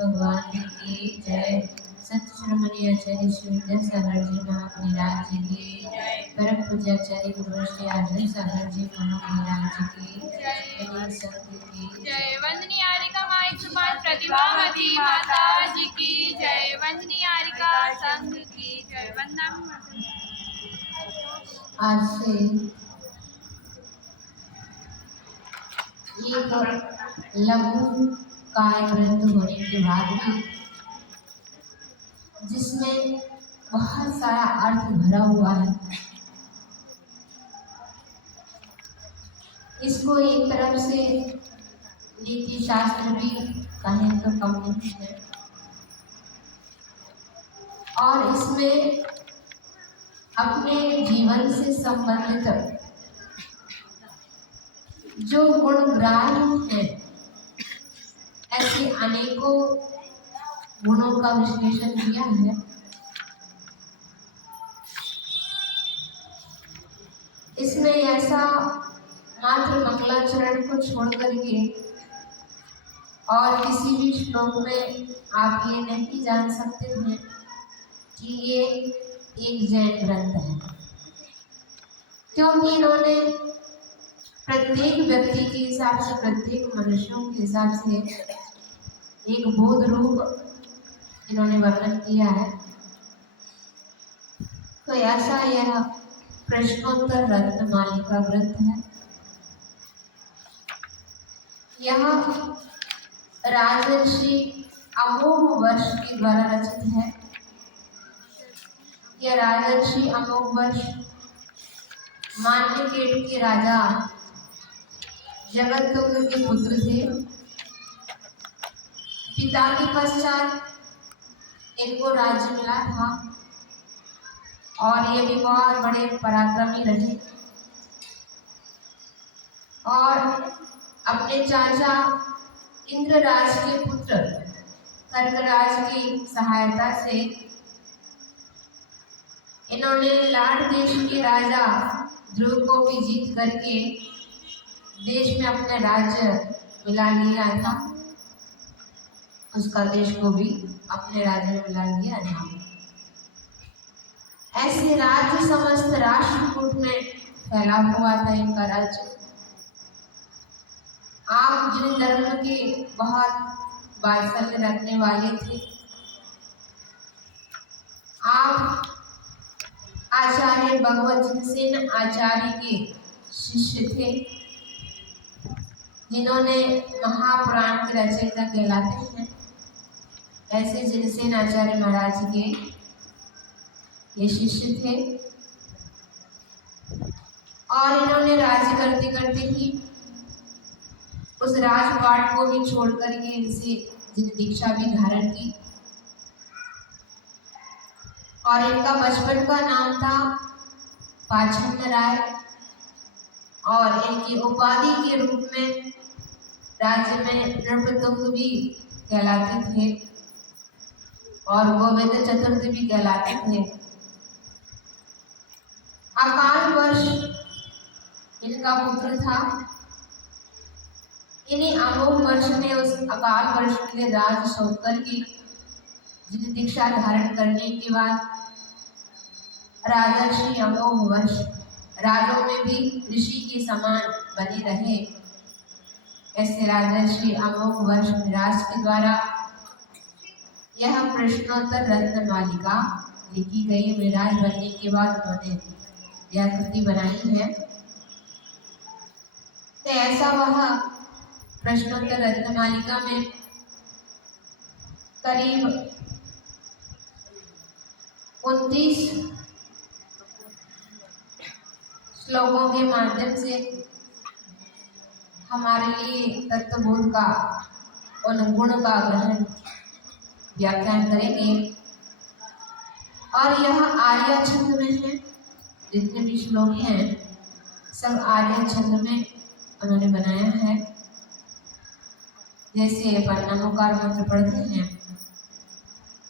भगवान की जय। संत शिरोमणि आचार्य श्री विद्यासागर जी महाराज की जय। परम पूज्याचार्य गुरु श्री आदर्श सागर जी महाराज की जय। संत की जय। वंदनीय आरिका माई सुपाल प्रतिभावती माता जी की जय। वंदनीय आरिका संघ की जय। वंदना आज से एक लघु काय ग्रंथ होने के बाद भी जिसमें बहुत सारा अर्थ भरा हुआ है, इसको एक तरफ से नीति शास्त्र भी कहें तो कम नहीं है, और इसमें अपने जीवन से संबंधित जो गुणग्राह्य है, ऐसे अनेकों गुणों का विश्लेषण किया है। इसमें ऐसा मात्र मंगलाचरण को छोड़ करके और किसी भी श्लोक में आप ये नहीं जान सकते हैं कि ये एक जैन ग्रंथ है, क्योंकि इन्होंने प्रत्येक व्यक्ति के हिसाब से, प्रत्येक मनुष्यों के हिसाब से एक बोध रूप इन्होंने वर्णन किया है। तो ऐसा यह प्रश्नोत्तर रत्नमालिका ग्रंथ है। यह राजर्षि अमोघ वर्ष के द्वारा रचित है। यह राजर्षि अमोघ वर्ष मान्यकेट के राजा जगत्तुंग के पुत्र थे। पिता के पश्चात इनको राज्य मिला था और ये भी बहुत बड़े पराक्रमी रहे, और अपने चाचा इंद्रराज के पुत्र कर्कराज की सहायता से इन्होंने लाट देश के राजा ध्रुव को भी जीत करके देश में अपने राज्य मिला लिया था। उसका देश को भी अपने राज्य में मिला लिया था। ऐसे राज्य समस्त राष्ट्रकूट में फैला हुआ था इनका राज्य। आप जिन धर्म के बहुत वात्सल्य रखने वाले थे, आप आचार्य भगवत जिनसेन आचार्य के शिष्य थे, जिन्होंने महापुराण के रचयिता कहलाते हैं। ऐसे जिनसेन आचार्य महाराज के ये शिष्य थे, और इन्होंने राज्य करते करते ही उस राजपाट को भी छोड़ करके इनसे जिन दीक्षा भी धारण की, और इनका बचपन का नाम था पाचन राय, और इनकी उपाधि के रूप में राज्य में नृपतुंग भी कहलाते थे और गोविंद चतुर्थ भी कहलाते थे। अकाल वर्ष इनका पुत्र था। इन्हीं अमोघ वर्ष ने उस अकाल वर्ष के लिए राज सौंप करके जिन दीक्षा धारण करने के बाद राजर्षि अमोघ वर्ष राजों में भी ऋषि के समान बने रहे। ऐसे राजर्षि अमोघ वर्ष व्यास के द्वारा यह प्रश्नोत्तर रत्नमालिका लिखी गई। विराज बनने के बाद उन्होंने यह कृति बनाई है। तो ऐसा वह प्रश्नोत्तर रत्नमालिका में करीब 29 श्लोकों के माध्यम से हमारे लिए तत्वबोध का उन गुण का ग्रहण व्याख्यान करेंगे। और यह आर्य छंद में है। जितने भी श्लोक हैं सब आर्य छंद में उन्होंने बनाया है। जैसे अपन नमोकार मंत्र पढ़ते हैं,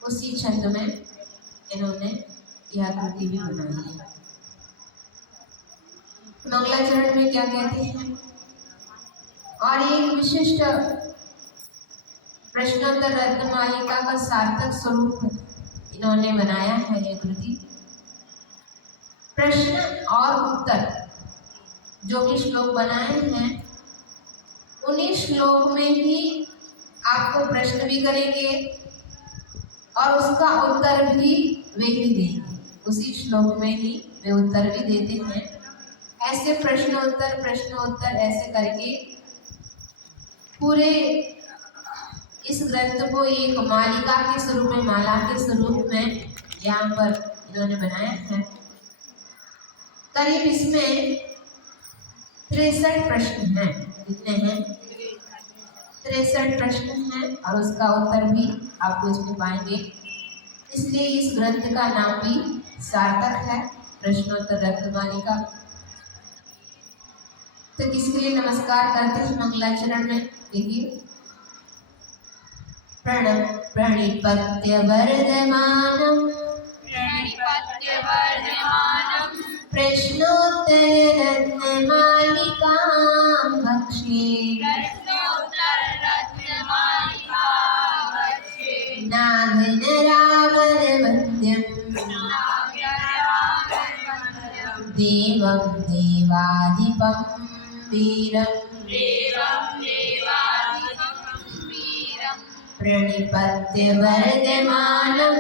उसी छंद में इन्होंने यह कृति भी बनाई है। मंगलाचरण में क्या कहते हैं, और एक विशिष्ट प्रश्नोत्तर रत्नमालिका का सार्थक स्वरूप इन्होंने बनाया है ये कृति। प्रश्न और उत्तर जो भी श्लोक बनाए हैं उन्हीं श्लोक में ही आपको प्रश्न भी करेंगे और उसका उत्तर भी वे ही देंगे। उसी श्लोक में ही वे उत्तर भी देते हैं। ऐसे प्रश्नोत्तर ऐसे करके पूरे इस ग्रंथ को एक मालिका के स्वरूप में, माला के स्वरूप में यहाँ पर इन्होंने बनाया है। करीब इसमें 63 प्रश्न हैं। कितने हैं? 63 प्रश्न हैं और उसका उत्तर भी आपको इसमें पाएंगे। इसलिए इस ग्रंथ का नाम भी सार्थक है, प्रश्नोत्तर रत्नमालिका। तो किसके लिए नमस्कार करते हैं मंगलाचरण में? देखिए, प्रणिपत्य वर्धमानम् प्रश्नोत्तर रत्नमालिकां भक्षे नागनरावरवन्द्यं देवं देवाधिपं वीरम् प्रणिपत्य वर्धमानं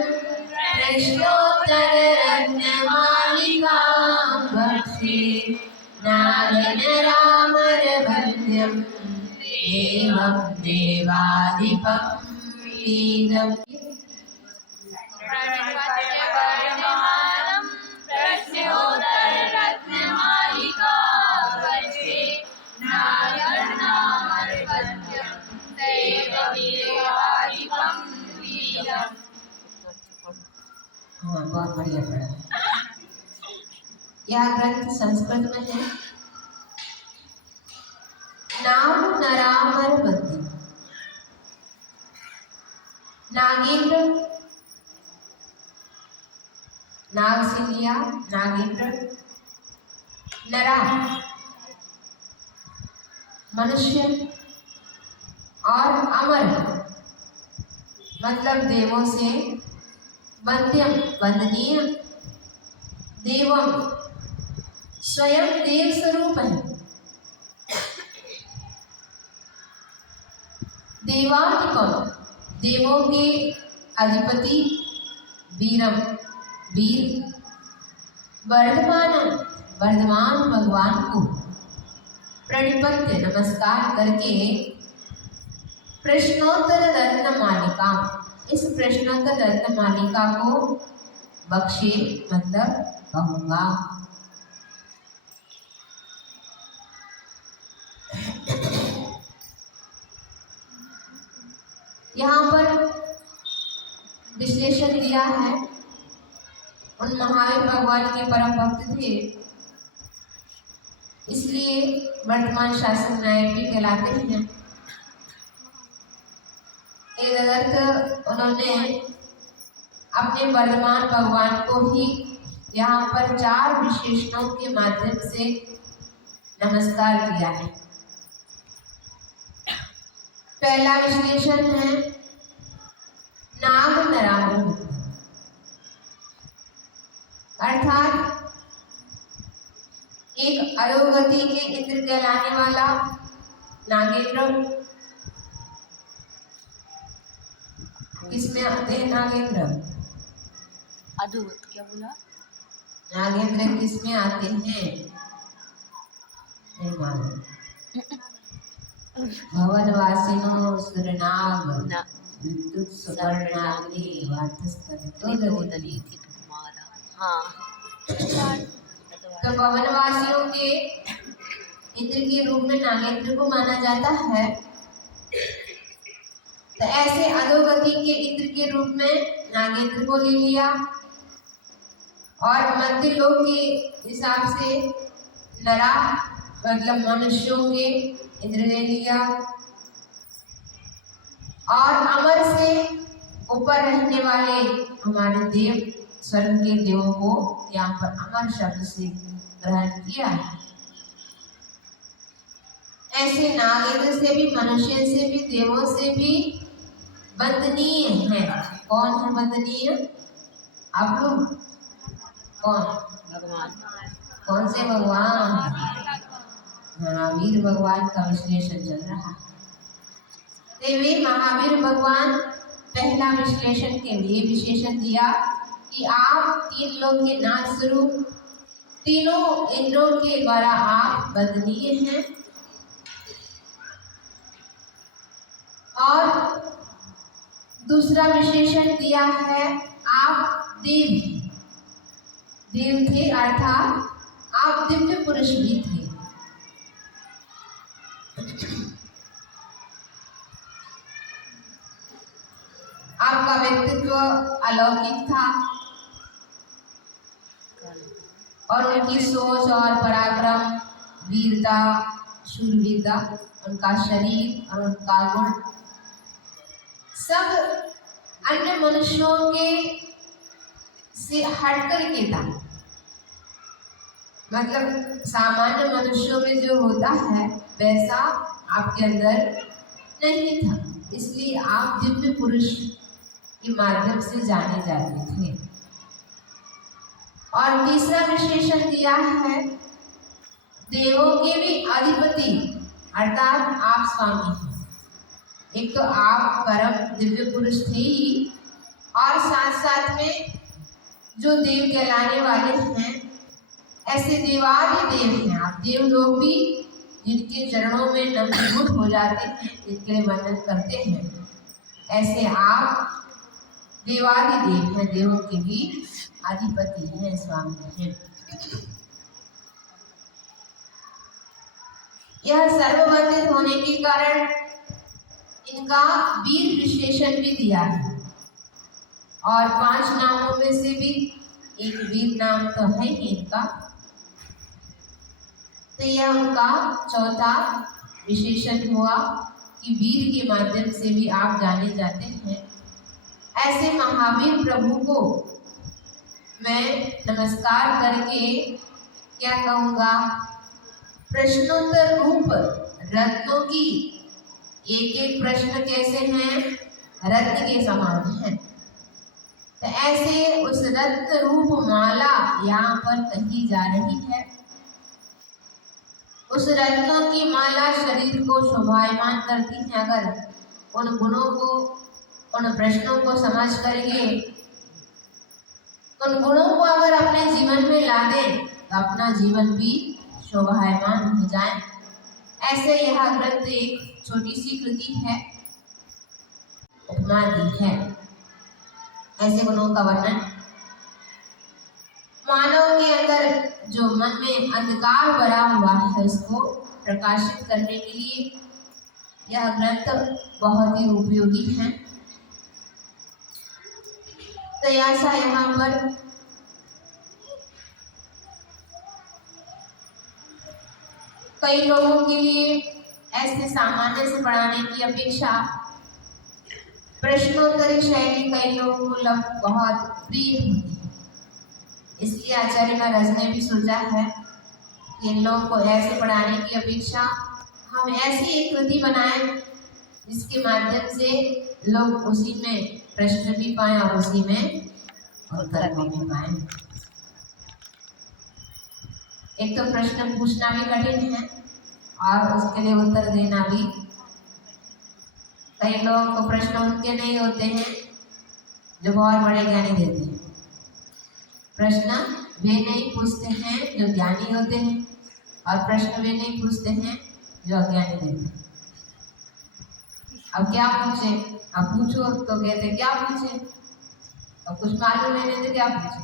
प्रश्नोत्तर रत्नमालिकां भक्षे नागनरावरवन्द्यं देवं देवाधिपं वीरम्। हाँ, बहुत बढ़िया पढ़ा। यह ग्रंथ संस्कृत में है। नाम नरामर बंदी, नागेंद्र, नाग से लिया नागेंद्र, नरा मनुष्य और अमर मतलब देवों से, वंद्यम वंदनीय, देवम स्वयं देव स्वरूप है, देवाधिपम देवों के अधिपति, वीरम वीर, वर्धमानम वर्धमान भगवान को प्रणिपत्य नमस्कार करके प्रश्नोत्तर रत्नमालिका, इस प्रश्नोत्तर रत्नमालिका को बख्शे मतलब कहूंगा। यहाँ पर विश्लेषण दिया है। उन महावीर भगवान के परम भक्त थे, इसलिए वर्तमान शासन नायक भी कहलाते हैं। उन्होंने अपने वर्तमान भगवान को ही यहाँ पर 4 विशेषणों के माध्यम से नमस्कार किया है। पहला विश्लेषण है नाग नरामर, अर्थात एक अधोगति के इंद्र कहलाने वाला नागेंद्र। किसमें आते हैं नागेंद्र? अधोगत क्या बोला? नागेंद्र किसमें आते हैं? भवनवासिनो सुरनाग विद्युत सुवर्णाग्नि वातस्तनितोदलित कुमारा। हाँ, तो भवनवासियों के इंद्र के रूप में नागेंद्र को माना जाता है। तो ऐसे अधोगति के इंद्र के रूप में नागेंद्र को ले लिया और मध्य लोक के हिसाब से नरा मतलब मनुष्यों के इंद्र ले लिया और अमर से ऊपर रहने वाले हमारे देव, स्वर्ग के देवों को यहाँ पर अमर शब्द से ग्रहण किया है। ऐसे नागेंद्र से भी, मनुष्य से भी, देवों से भी वंदनीय हैं। कौन है वंदनीय? आप लोग कौन? भगवान। कौन से भगवान? महावीर भगवान का विश्लेषण चल रहा है। तो वे महावीर भगवान पहला विश्लेषण के लिए विशेषण दिया कि आप तीन लोग के नाथ स्वरूप, तीनों इंद्रों के द्वारा आप वंदनीय हैं। और दूसरा विशेषण दिया है आप देव थे, अर्थात आप दिव्य पुरुष भी थे। आपका व्यक्तित्व अलौकिक था और उनकी सोच और पराक्रम, वीरता, शूरवीरता, उनका शरीर और उनका गुण सब अन्य मनुष्यों के से हटकर के था। मतलब सामान्य मनुष्यों में जो होता है वैसा आपके अंदर नहीं था, इसलिए आप दिव्य पुरुष के माध्यम से जाने जाते थे। और तीसरा विशेषण दिया है देवों के भी अधिपति, अर्थात आप स्वामी हैं। एक तो आप परम दिव्य पुरुष थे ही, और साथ साथ में जो देव कहलाने वाले हैं ऐसे देवादि देव हैं आप। देव लोग भी जिनके चरणों में नतमस्तक हो जाते हैं, जिनके लिए वंदन करते हैं, ऐसे आप देवादि देव हैं, देवों के भी अधिपति हैं, स्वामी हैं। यह सर्ववंदित होने के कारण इनका वीर विशेषण भी दिया है। और 5 नामों में से भी एक वीर नाम तो है ही इनका, तो यह उनका चौथा विशेषण हुआ कि वीर के माध्यम से भी आप जाने जाते हैं। ऐसे महावीर प्रभु को मैं नमस्कार करके क्या कहूँगा, प्रश्नोत्तर रूप रत्नों की एक एक प्रश्न कैसे हैं, रत्न के समान है। तो ऐसे उस रत्न रूप माला यहाँ पर कही जा रही है। उस रत्नों की माला शरीर को शोभायमान करती है। अगर उन गुणों को, उन प्रश्नों को समझ करके उन गुणों को अगर अपने जीवन में ला दें तो अपना जीवन भी शोभायमान हो जाए। ऐसे यह ग्रंथ एक छोटी सी कृति है, उपमा दी है। ऐसे गुणों का वर्णन मानव के अंदर जो मन में अंधकार भरा हुआ है उसको प्रकाशित करने के लिए यह ग्रंथ बहुत ही उपयोगी है। तो ऐसा यहाँ पर कई लोगों के लिए ऐसे सामान्य से पढ़ाने की अपेक्षा प्रश्नोत्तरी शैली कई लोगों को बहुत प्रिय होती है। इसलिए आचार्य महाराज ने भी सोचा है कि इन लोगों को ऐसे पढ़ाने की अपेक्षा हम ऐसी एक कृति बनाएं जिसके माध्यम से लोग उसी में प्रश्न भी पाएं और उसी में उत्तर भी पाएं। एक तो प्रश्न पूछना भी कठिन है और उसके लिए उत्तर देना भी। कई लोगों को प्रश्न उनके नहीं होते हैं जो बहुत बड़े ज्ञानी देते हैं, प्रश्न वे नहीं पूछते हैं जो ज्ञानी होते हैं, और प्रश्न वे नहीं पूछते हैं जो अज्ञानी देते हैं। अब क्या पूछे, अब पूछो तो कहते क्या पूछे, अब कुछ मालूम नहीं तो क्या पूछे।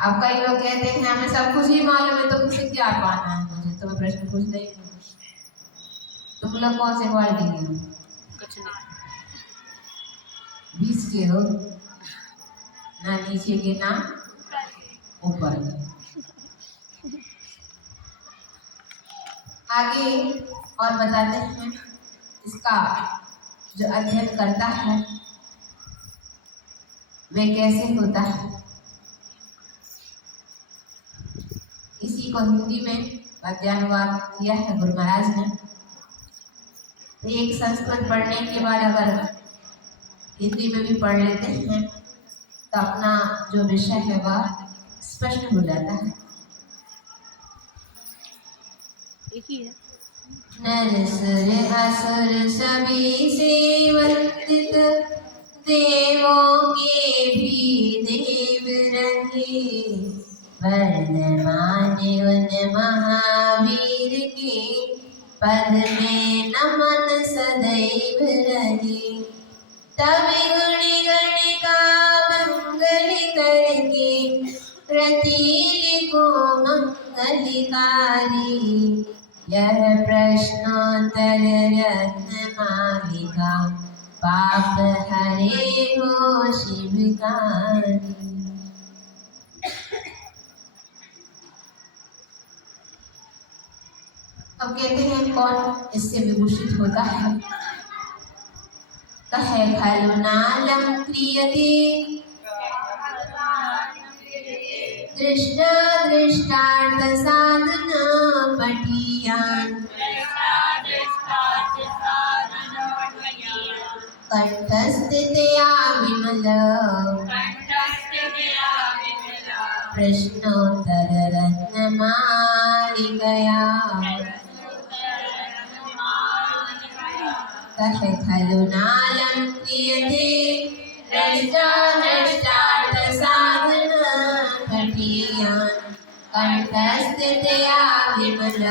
अब कई लोग कहते हैं हमें सब कुछ ही मालूम है, तो मुझसे क्या पाना है, मुझे तो प्रश्न पूछ नहीं। तुम लोग कौन से क्वालिटी के हो? कुछ नहीं, 20 के हो, ना नीचे के ना ऊपर के। आगे और बताते हैं इसका जो अध्ययन करता है वे कैसे होता है। इसी को हिंदी में पद्यानुवाद किया है गुरु महाराज ने। तो एक संस्कृत पढ़ने के बाद अगर हिंदी में भी पढ़ लेते हैं तो अपना जो विषय है वह स्पष्ट हो जाता है। एक ही है। नर सुर असुर सभी से वंदित, देवों के भी देव रहे। वर्धमान उन महावीर के, पद में नमन सदैव रहे। तब गुण गण का मंगल करके, रतील को मंगलकारी। यह प्रश्नोत्तर रत्नमालिका, पाप हरे हो शिवकारी। अब कहते हैं कौन इससे विभूषित होता है। कहे खलु नालम क्रियते, दृष्टा दृष्टार्थ साधन पठियान। कंठस्थितया विमल, प्रश्नोत्तर रत्नमालिकया। कहे खलु नालम क्रियते, दृष्टा दृष्टार्थ साधन पठियान। कंठस्थितया विमल,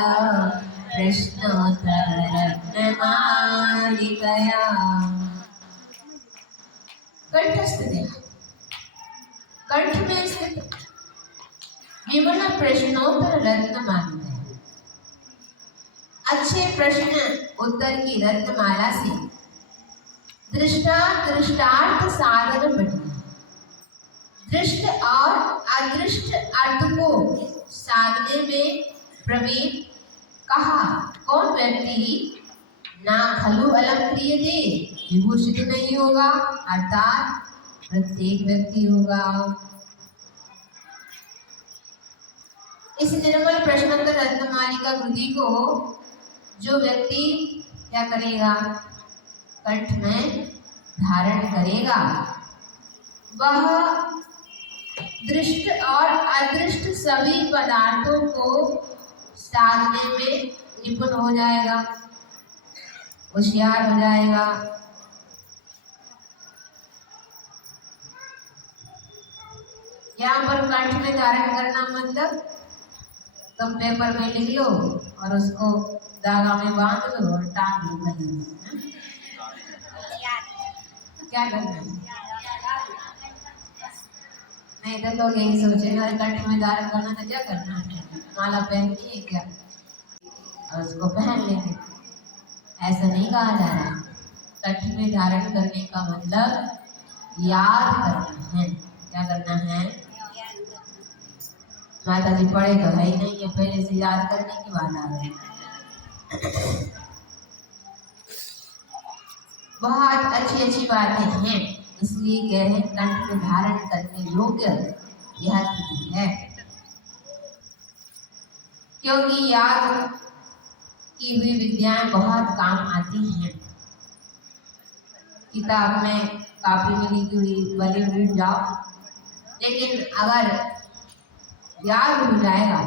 प्रश्नोत्तर रत्नमालिकया। कंठस्थ देखा, कंठ में स्थित विमल प्रश्नोत्तर रत्नमालिका, अच्छे प्रश्न उत्तर की रत्नमाला से दृष्टा दृष्टार्थ साधन पढ़िया। दृष्ट और अदृष्ट अर्थ को साधने में प्रवीण कहा। कौन व्यक्ति ना खलु अलम क्रियते, विभूषित नहीं होगा, अर्थात प्रत्येक व्यक्ति होगा। इस निर्मल प्रश्नोत्तर रत्नमालिका कृति को जो व्यक्ति क्या करेगा, कंठ में धारण करेगा, वह दृष्ट और अदृष्ट सभी पदार्थों को साधने में निपुण हो जाएगा, होशियार हो जाएगा। यहाँ पर कंठ में धारण करना मतलब तुम पेपर में लिख लो और उसको धागा में बांध लो और टांग लो गले में। क्या करना है? नहीं तो लोग यही सोचेंगे कंठ में धारण करना तो क्या करना है, माला पहननी है क्या और उसको पहन लेंगे। ऐसा नहीं कहा जा रहा। कंठ में धारण करने का मतलब याद करना है। क्या करना है? माता जी पढ़े तो है ही नहीं है, पहले से याद करने की बात आ रही है। बहुत अच्छी अच्छी बातें हैं, इसलिए कह रहे हैं कंठ में धारण करने योग्य यह कृति है, क्योंकि याद की हुई विद्याएं बहुत काम आती हैं। किताब में कापी में लिखी हुई भले भूल जाओ, लेकिन अगर याद हो जाएगा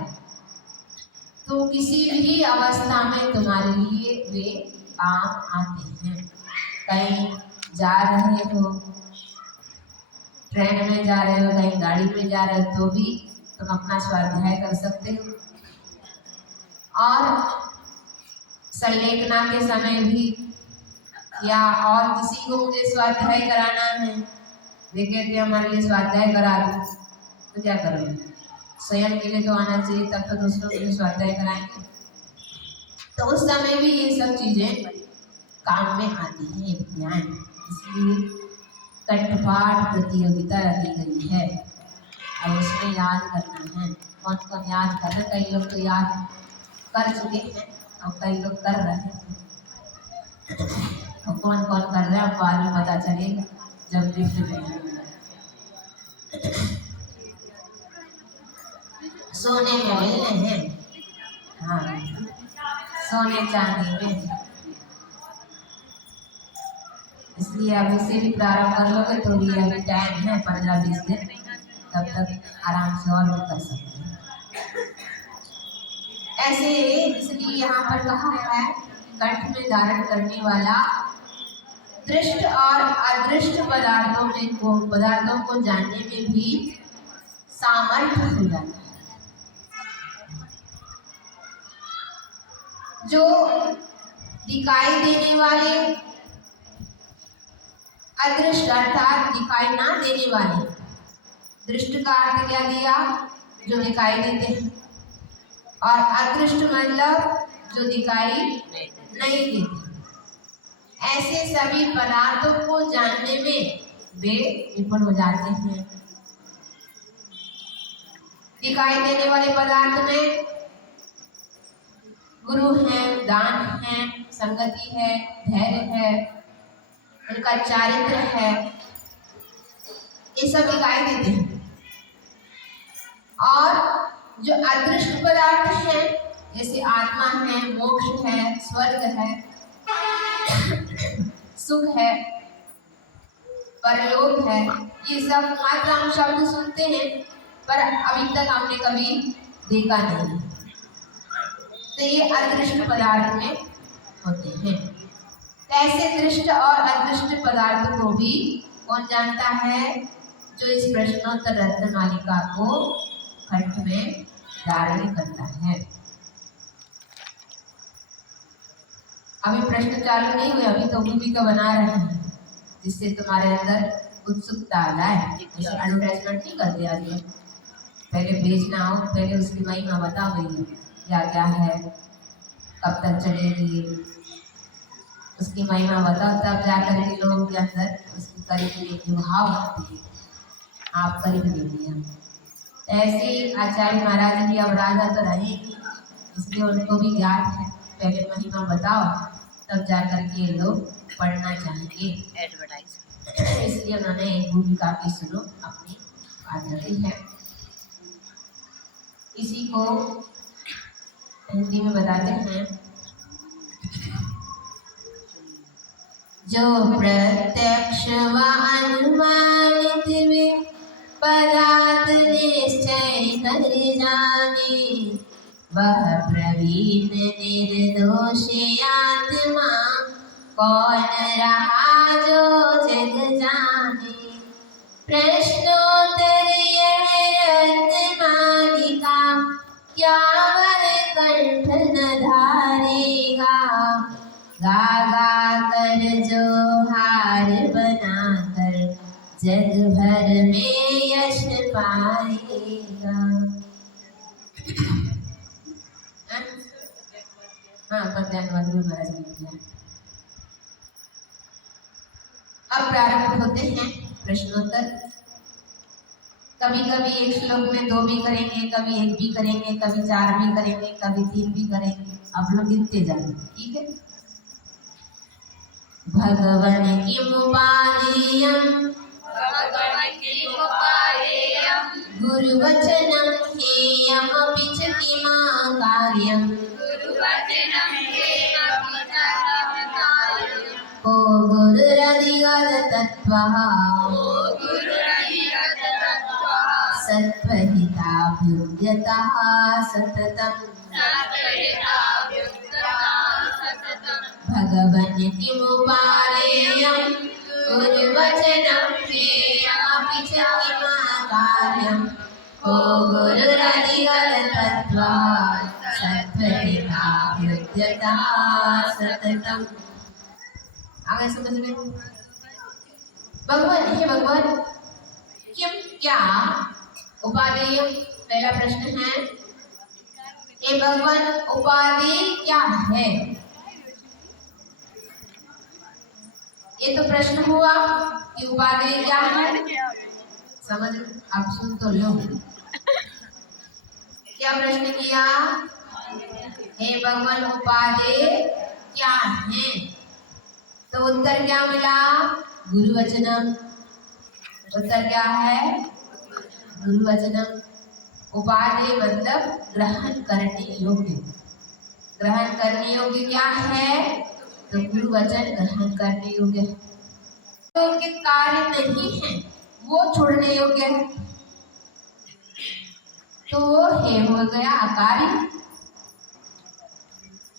तो किसी भी अवस्था में तुम्हारे लिए वे काम आते हैं। कहीं जा रहे हो, ट्रेन में जा रहे हो, कहीं गाड़ी में जा रहे हो, तो भी तुम अपना स्वाध्याय कर सकते हो। और संलेखना के समय भी, या और किसी को मुझे स्वाध्याय कराना है, वे कहते हमारे लिए स्वाध्याय करा दो, तो क्या करोगे? स्वयं के लिए तो आना चाहिए, तब तो दूसरों के लिए स्वाध्याय कराएंगे। तो उस समय भी ये सब चीजें काम में आती हैं, विद्याएं। इसलिए कंठपाठ प्रतियोगिता रखी गई है और उसमें याद करना है। कौन कौन याद कर रहे? कई लोग तो याद कर चुके हैं और कई लोग कर रहे हैं। और कौन कौन कर रहे हैं अब बाद में पता चलेगा जब लिफ्ट में। सोने में मिलने हैं, हाँ, सोने चांदी में। इसलिए अब इसे भी प्रारंभ कर लोगे तो भी अभी टाइम है 15-20 दिन, तब तक आराम से और भी कर सकते हैं। ऐसे इसलिए यहाँ पर कहा है कंठ में धारण करने वाला दृष्ट और अदृष्ट पदार्थों को जानने में भी सामर्थ्य हो जाता है। जो दिखाई देने वाले अदृष्ट अर्थात दिखाई ना देने वाले, दृष्ट का अर्थ क्या दिया, जो दिखाई देते हैं, और अदृष्ट मतलब जो दिखाई नहीं देते। ऐसे सभी पदार्थों को जानने में वे निपुण हो जाते हैं। दिखाई देने वाले पदार्थ में गुरु है, दान है, संगति है, धैर्य है, उनका चारित्र है, ये सब दिखाई देते हैं। और जो अदृष्ट पदार्थ है जैसे आत्मा है, मोक्ष है, स्वर्ग है, सुख है, परलोक है, ये सब मात्र हम शब्द सुनते हैं पर अभी तक हमने कभी देखा नहीं। तो ये अदृष्ट पदार्थ में होते हैं। ऐसे दृष्ट और अदृष्ट पदार्थों को भी कौन जानता है, जो इस प्रश्नोत्तर रत्न मालिका को कंठ में धारण करता है। अभी प्रश्न चालू नहीं हुए, अभी तो भूमिका बना रहे हैं जिससे तुम्हारे अंदर उत्सुकता आ जाए। जैसे एडवर्टाइजमेंट नहीं करते आजकल, पहले भेजना हो, पहले उसकी महिमा बताओ भैया क्या क्या है, कब तक चलेगी, उसकी महिमा बताओ, तब जाकर के लोगों के अंदर उसकी करीब की भाव होती है, आप करीब ले लिया। ऐसे आचार्य महाराज जी अब राजा तो रहेंगे, इसलिए उनको भी ज्ञात है, पहले महिमा बताओ तब जाकर के लोग पढ़ना चाहेंगे। इसलिए उन्होंने एक भूमिका की सुनो अपनी बात रखी है। इसी को हिंदी में बताते हैं। जो प्रत्यक्ष व अनुमानित में पदार्थ निश्चय कर जाने, वह प्रवीण निर्दोष आत्मा कौन रहा जो जग जाने। प्रश्नोत्तर यह रत्न मालिका क्या वर कंठ न धारेगा, गा गा कर जो हार बनाकर जग भर में यश पाएगा। हाँ, महाराज ने किया। अब प्रारंभ होते हैं प्रश्नोत्तर। कभी कभी एक श्लोक में 2 भी करेंगे, कभी 1 भी करेंगे, कभी 4 भी करेंगे, कभी 3 भी करेंगे। आप लोग गिनते जाइए, ठीक है। भगवन किम उपादेयम् गुरुवचनं हेयमपि च किमाकार्यम्। ओ गुरुरधिगततत्त्वः सत्त्वहिताभ्युद्यतः सततं। भगवन् किमुपादेयम् गुरुवचनं हेयमपि च किमाकार्यम्। ओ गुरुरधिगततत्त्वः सत्त्वहिताभ्युद्यतः सततं। आगे समझ में। भगवान हे भगवान, किम क्या, उपादेय पहला प्रश्न है। ये भगवान उपादेय क्या है, ये तो प्रश्न हुआ कि उपादेय क्या है। समझ, आप सुन तो लो। क्या प्रश्न किया, हे भगवान उपादेय क्या है, तो उत्तर क्या मिला, गुरुवचनम। उत्तर क्या है, गुरुवचनम। उपादेय मतलब ग्रहण करने योग्य। ग्रहण करने योग्य क्या है, तो गुरुवचन ग्रहण करने योग्य है। जो उनके कार्य नहीं है वो छोड़ने योग्य है, तो वो है हो गया अकारी।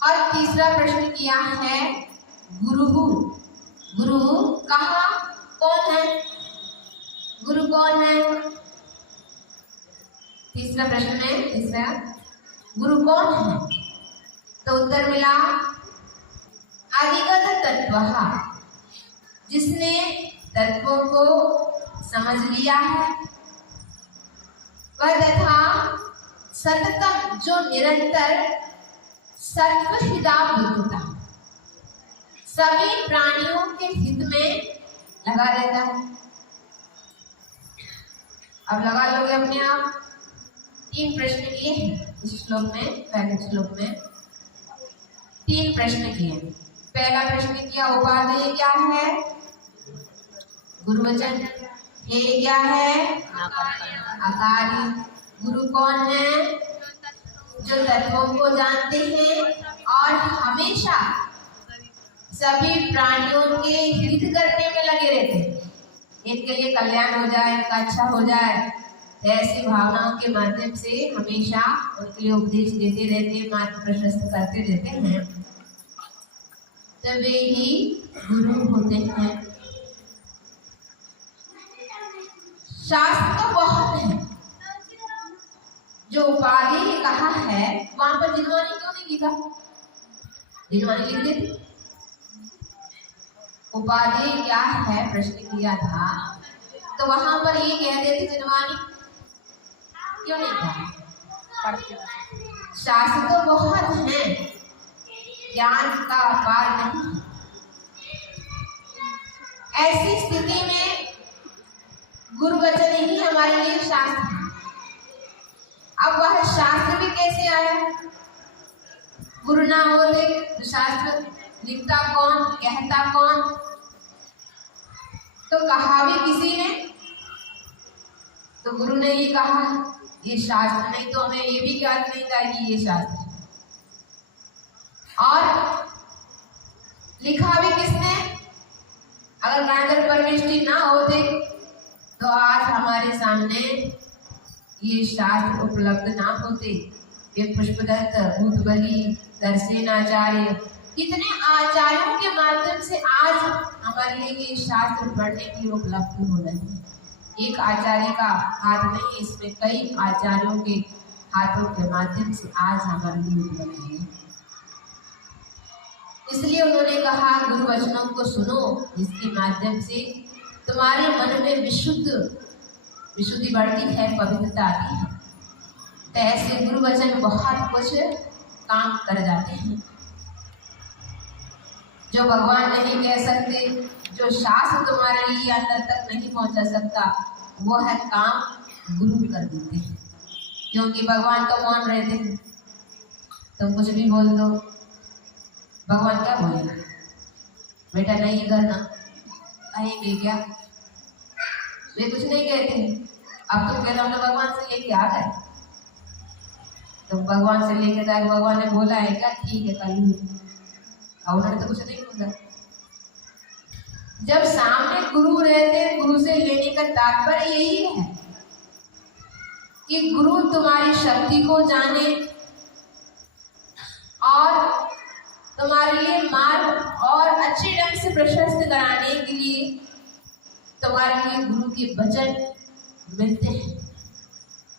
और तीसरा प्रश्न किया है गुरु। गुरु कहाँ कौन है? गुरु कौन है? तीसरा प्रश्न है तीसरा, गुरु कौन है? तो उत्तर मिला अधिगत तत्व, जिसने तत्वों को समझ लिया है, वह तथा सततम जो निरंतर सर्वहिता बुद्धता सभी प्राणियों के हित में लगा रहता है। अब लगा लोगे अपने आप। 3 प्रश्न किए हैं इस श्लोक में, पहले श्लोक में 3 प्रश्न किए। पहला प्रश्न किया उपादेय क्या है? गुरुवचन। हे क्या है? अकारी। गुरु कौन है? जो तत्वों को जानते हैं और हमेशा सभी प्राणियों के हित करने में लगे रहते हैं, इनके लिए कल्याण हो जाए, इनका अच्छा हो जाए, ऐसी भावनाओं के माध्यम से हमेशा उनके लिए उपदेश देते रहते, मार्ग प्रशस्त करते रहते हैं, तो वे ही गुरु होते हैं। शास्त्र तो बहुत है, जो उपाधि कहा है वहां पर जिनवानी क्यों नहीं लिखा? जिनवानी लिख देते। उपाधि क्या है प्रश्न किया था, तो वहां पर ये कह देते जिनवानी क्यों नहीं कहा? शास्त्र तो बहुत है, ज्ञान का अपार नहीं। ऐसी स्थिति में गुरु वचन ही हमारे लिए शास्त्र है। अब वह शास्त्र भी कैसे आया? गुरु ना होते तो शास्त्र लिखता कौन, कहता कौन? तो कहा भी किसी ने, तो गुरु ने ही कहा ये शास्त्र, नहीं तो हमें ये भी ज्ञात नहीं था कि ये शास्त्र। और लिखा भी किसने? अगर गांधर परमेष्टि ना होते तो आज हमारे सामने ये शास्त्र उपलब्ध ना होते। ये पुष्पदत्त, भूतबली, दर्शनाचार्य, कितने आचार्यों के माध्यम से आज हमारे लिए ये शास्त्र पढ़ने के लिए उपलब्ध हो रहे हैं। एक आचार्य का हाथ नहीं, इसमें कई आचार्यों के हाथों के माध्यम से आज हमारे लिए उपलब्ध है। इसलिए उन्होंने कहा गुरु वचनों को सुनो, जिसके माध्यम से तुम्हारे मन में विशुद्धि बढ़ती है, पवित्रता आती है। तो ऐसे गुरु वचन बहुत कुछ काम कर जाते हैं। जो भगवान नहीं कह सकते, जो शास्त्र तुम्हारे लिए अंदर तक नहीं पहुंचा सकता, वो है काम गुरु कर देते हैं। क्योंकि भगवान तो मौन रहते हैं, तुम कुछ भी बोल दो, भगवान क्या बोलेगा? बेटा नहीं करना, कहेंगे क्या? वे कुछ नहीं कहते हैं। अब तुम कह रहे हो भगवान से लेके आ गए, तो भगवान से लेके जाए, भगवान ने बोला है क्या? ठीक है कल ही, और उन्होंने तो कुछ नहीं बोला। जब सामने गुरु रहते, गुरु से लेने का तात्पर्य यही है कि गुरु तुम्हारी शक्ति को जाने और तुम्हारे लिए मार्ग और अच्छे ढंग से प्रशस्त कराने के लिए तुम्हारे लिए गुरु के वचन मिलते हैं।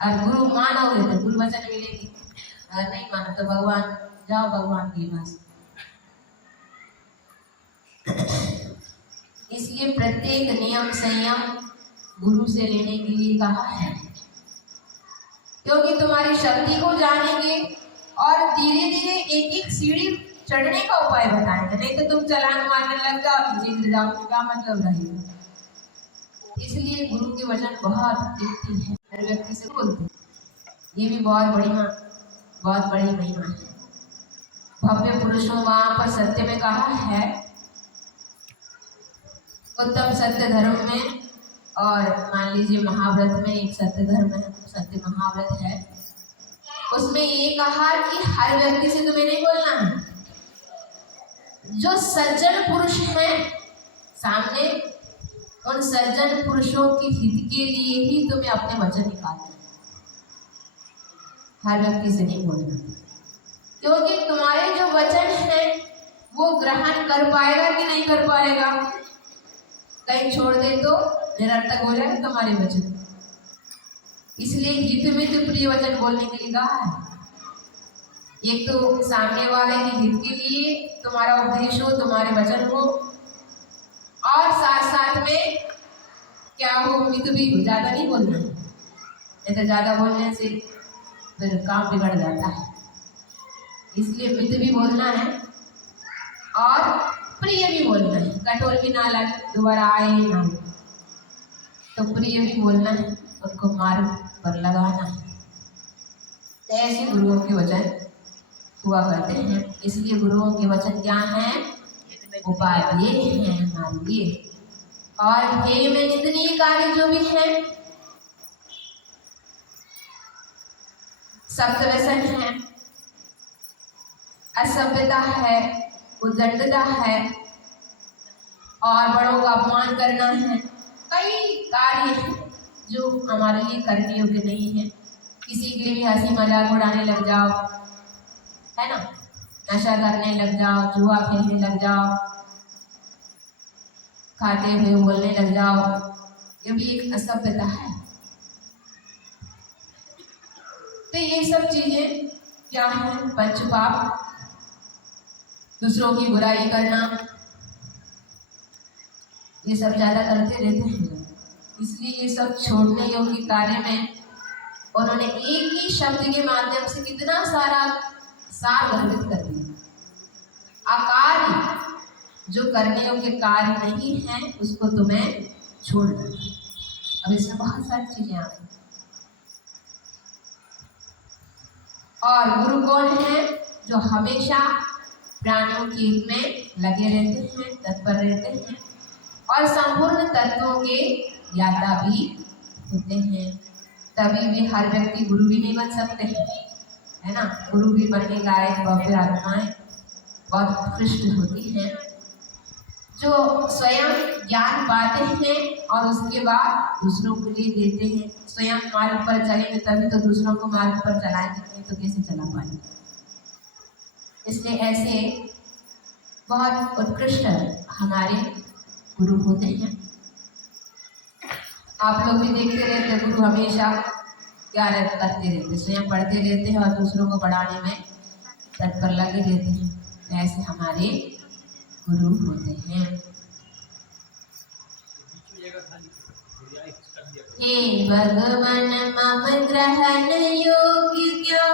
और गुरु मानोगे तो गुरु वचन मिलेंगे, अगर नहीं मानो तो भगवान जाओ भगवान के पास। इसलिए प्रत्येक नियम संयम गुरु से लेने के लिए कहा है, क्योंकि तुम्हारी शक्ति को जानेंगे और धीरे धीरे एक एक सीढ़ी चढ़ने का उपाय बताएंगे। नहीं तो तुम चलान मारने लग जाओ, नीचे गिर जाओ, क्या मतलब रहेगा? इसलिए गुरु के वचन बहुत कीमती है, हर व्यक्ति से बोलते। ये भी बहुत बड़ी महिमा है। भव्य पुरुषों वहां पर सत्य में कहा है, उत्तम सत्य धर्म में, और मान लीजिए महाव्रत में एक सत्य धर्म है, सत्य महाव्रत है, उसमें ये कहा कि हर व्यक्ति से तुम्हें नहीं बोलना है। जो सज्जन पुरुष हैं सामने, उन सज्जन पुरुषों के हित के लिए ही तुम्हें अपने वचन निकालने, हर व्यक्ति से नहीं बोलना, क्योंकि तुम्हारे जो वचन है वो ग्रहण कर पाएगा कि नहीं कर पाएगा। कहीं छोड़ दे तो निरर्थक हो जाएगा तुम्हारे वचन। इसलिए हित में तो प्रिय वचन बोलने के लिए कहा है। एक तो सामने वाले के हित के लिए तुम्हारा उपदेश हो, तुम्हारे वचन हो, और साथ साथ में क्या हो, मित भी हो। ज्यादा नहीं बोलना है, नहीं तो ज्यादा बोलने से फिर काम बिगड़ जाता है। इसलिए मित भी बोलना है और प्रिय भी बोलना है। कठोर भी ना लगे, दोबारा आए ही ना, तो प्रिय भी बोलना है, उनको मार्ग पर लगाना है। तो ऐसे गुरुओं के वचन हुआ करते हैं। इसलिए गुरुओं के वचन क्या हैं? उपादेय हैं हमारे लिए। और हे में निंदनीय कार्य जो भी है, सप्त व्यसन है, असभ्यता है, उद्दंडता है, और बड़ों का अपमान करना है। कई कार्य हैं जो हमारे लिए करने योग्य नहीं है। किसी के लिए भी हंसी मजाक उड़ाने लग जाओ, है ना, नशा करने लग जाओ, जुआ खेलने लग जाओ, खाते हुए बोलने लग जाओ, ये भी एक असभ्यता है। तो ये सब चीजें क्या है? पंचपाप। दूसरों की बुराई करना, ये सब ज्यादा करते रहते हैं। इसलिए ये सब छोड़ने योग्य कार्य में उन्होंने एक ही शब्द के माध्यम से कितना सारा सार वर्णित कर दिया। अकार्य जो करने योग्य कार्य नहीं है उसको तुम्हें छोड़ना है। अब इसमें बहुत सारी चीजें आ गई। और गुरु कौन है? जो हमेशा प्राणियों के हित में लगे रहते हैं, तत्पर रहते हैं, और संपूर्ण तत्वों के ज्ञाता भी होते हैं। तभी भी हर व्यक्ति गुरु भी नहीं बन सकते हैं, है ना। गुरु भी बनने लायक भव्य आत्माएं बहुत उत्कृष्ट होती हैं, जो स्वयं ज्ञान पाते हैं और उसके बाद दूसरों को लिए देते हैं। स्वयं मार्ग पर चलेंगे तभी तो दूसरों को मार्ग पर चलाएंगे, नहीं तो कैसे चला पाएंगे। इसलिए ऐसे बहुत उत्कृष्ट हमारे गुरु होते हैं। आप लोग भी देखते रहते हैं, गुरु हमेशा क्या करते रहते, स्वयं पढ़ते रहते हैं और दूसरों को पढ़ाने में तत्पर लगे रहते हैं। ऐसे हमारे गुरु होते हैं। हे भगवान मम ग्रहण योग्य क्या,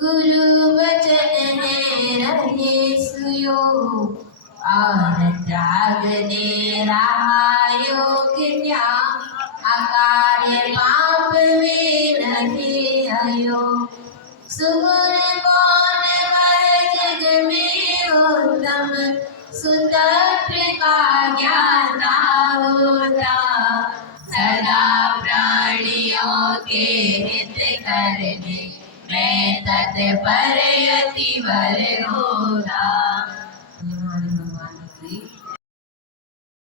गुरु वचन है रहे सुयोग, और त्यागने रहा योग्य क्या, अकार्य पाप में रहे अयोग। सुगुण कौन वह जग में उत्तम, सुतत्र का ज्ञाता होता, सदा प्राणियों के हित करने में तत्पर अतिवर होता।